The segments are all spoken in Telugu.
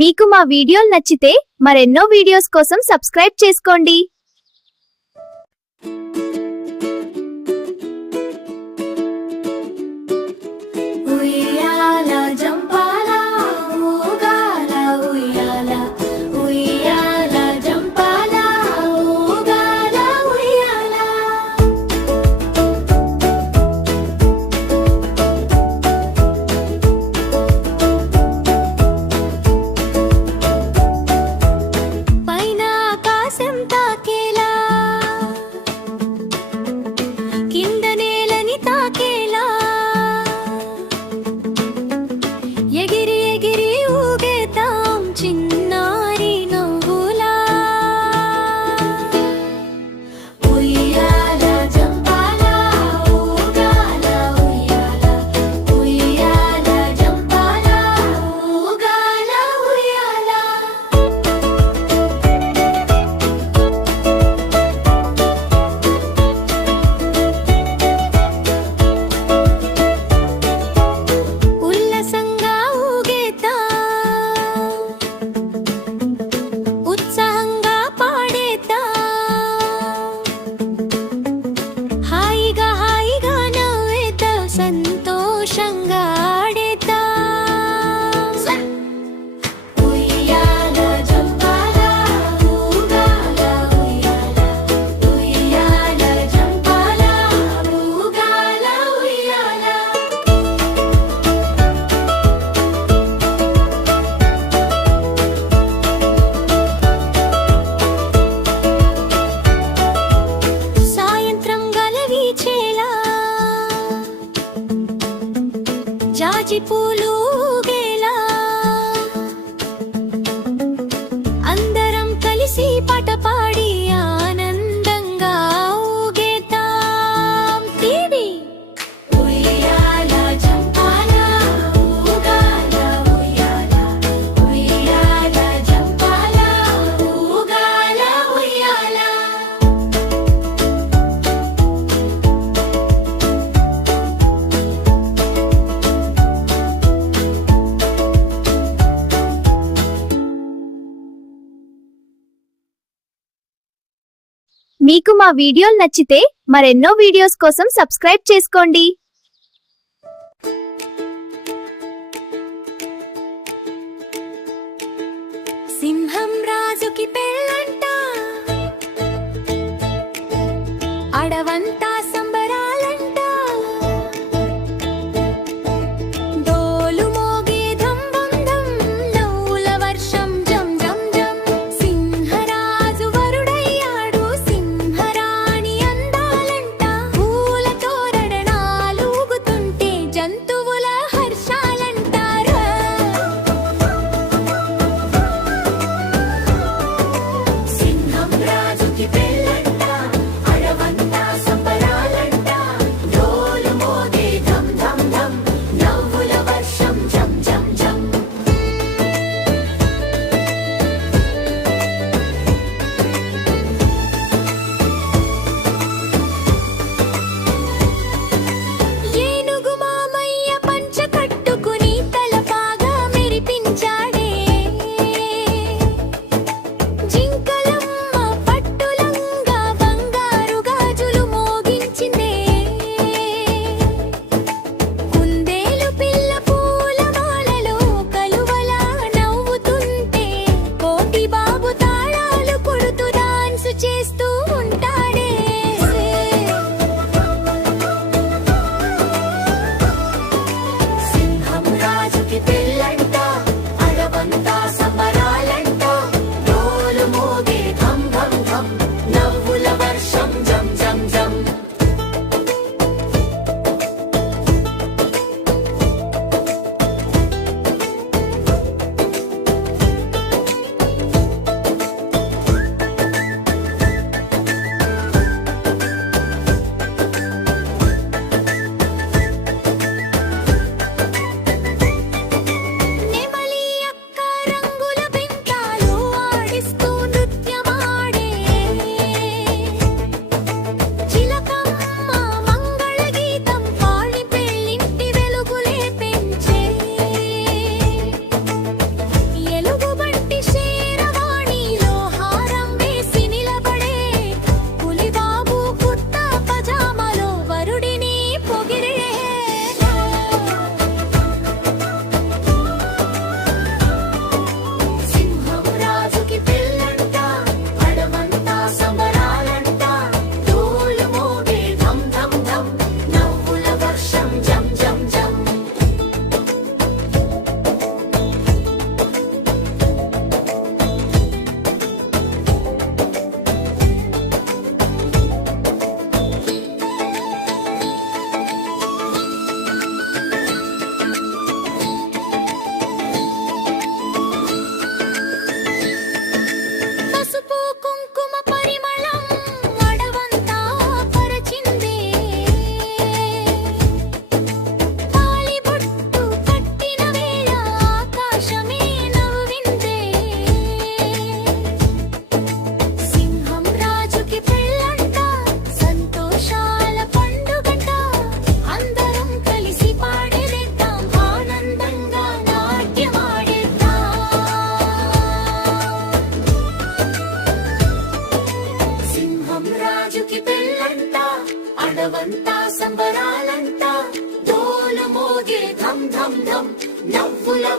మీకు మా వీడియోలు నచ్చితే మరెన్నో వీడియోస్ కోసం సబ్స్క్రైబ్ చేసుకోండి. జాజి పూలు గేలా అందరం కలిసి పాట పాడి ఆనందంగా ఊగేతాం. టీవీ ఉయ్యాల జంపాల ఊగాల ఉయ్యాల ఉయ్యాల జంపాల ఊగాల ఉయ్యాల. మీకు మా వీడియోలు నచ్చితే మరెన్నో వీడియోస్ కోసం సబ్స్క్రైబ్ చేసుకోండి. సింహం రాజుకి పెళ్ళంట, అడవంతా సంబరాలంట, డోలు మోగే ధం ధం ధం, నవ్వుల వర్షం జం జం జం. సింహరాజు వరుడయ్యాడు, సింహరాణి అందాలంట, పూల తోరణాలు ఊగుతుంటే జంతువుల హర్షాలంటారా.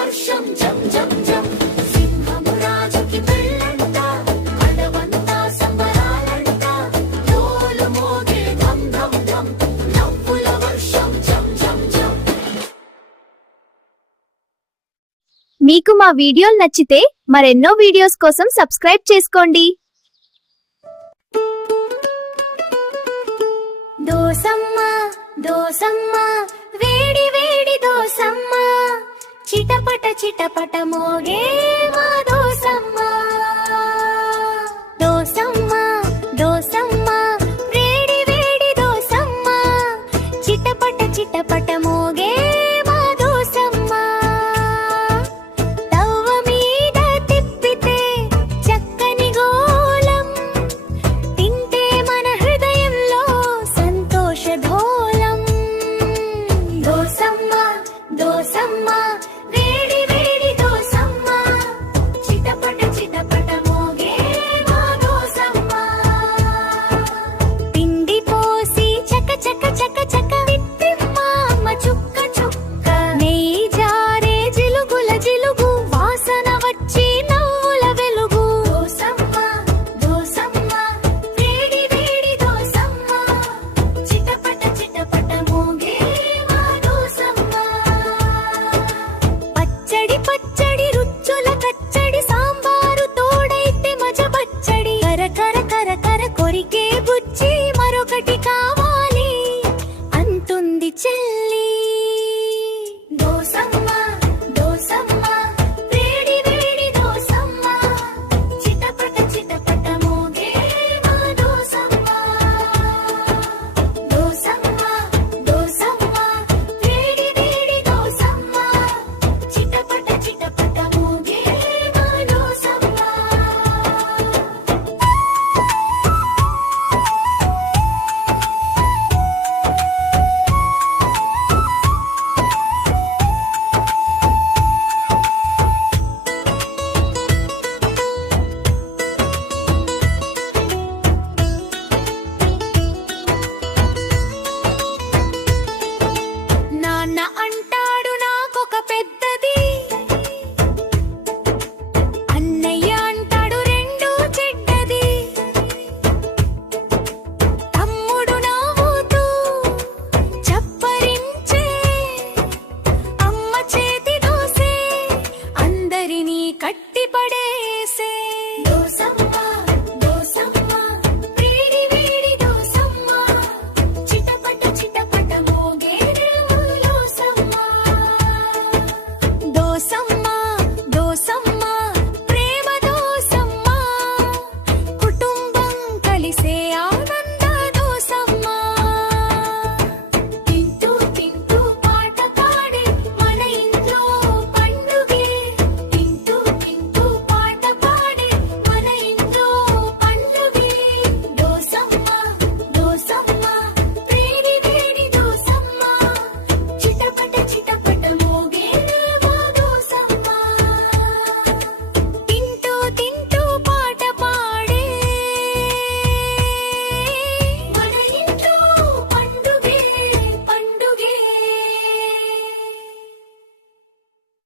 వర్షం జం జం జం సింహము రాజుకి పెళ్ళంట అడవంతా సంబరాలంట డోలు మోగే ధం ధం ధం నవ్వుల వర్షం జం జం జం. మీకు మా వీడియోలు నచ్చితే మరెన్నో వీడియోస్ కోసం సబ్స్క్రైబ్ చేసుకోండి. దోసమ్మ దోసమ్మ వేడి వేడి దోసమ్మ చిటపట చిటపట మోగే మా దోసమ్మ. దోసమ్మ దోసమ్మ వేడి వేడి దోసమ్మ చిటపట చిటపట మోగే మా దోసమ్మ. తవ్వ మీద తిప్పితే చక్కని గోళం తింటే మన హృదయంలో సంతోష ధోలం. దోసమ్మ దోసమ్మ వేడి వేడి దోసమ్మ చిటపట చిటపట మోగే మా దోసమ్మ. పిండి పోసి చక చక చక చక విప్పిమ్మ అమ్మ చుక్క చుక్క నెయ్యి జారే జిలుగుల జిలుగు వాసన వచ్చి నవ్వుల వెలుగు. దోసమ్మ దోసమ్మ వేడి వేడి దోసమ్మ చిటపట చిటపట మోగే మా దోసమ్మ. పచ్చడి పచ్చడి రుచుల కచ్చడి సాంబారు తోడైతే మజ పచ్చడి కర కర కర కర కొరికే బుజ్జి మరొకటి కావాలి అంటుంది చెల్లి. దోసమ్మ దోసమ్మ వేడి వేడి దోసమ్మ చిటపట చిటపట మోగే మా దోసమ్మ. దోసమ్మ దోసమ్మ వేడి వేడి దోసమ్మ చిటపట చిటపట మోగే మా దోసమ్మ. నాన్న అంటాడు నాకొక పెద్దది అన్నయ్య అంటాడు రెండు చెడ్డది తమ్ముడు నవ్వుతూ చప్పరించే అమ్మ చేతి దోసే అందరినీ కట్టిపడేసే.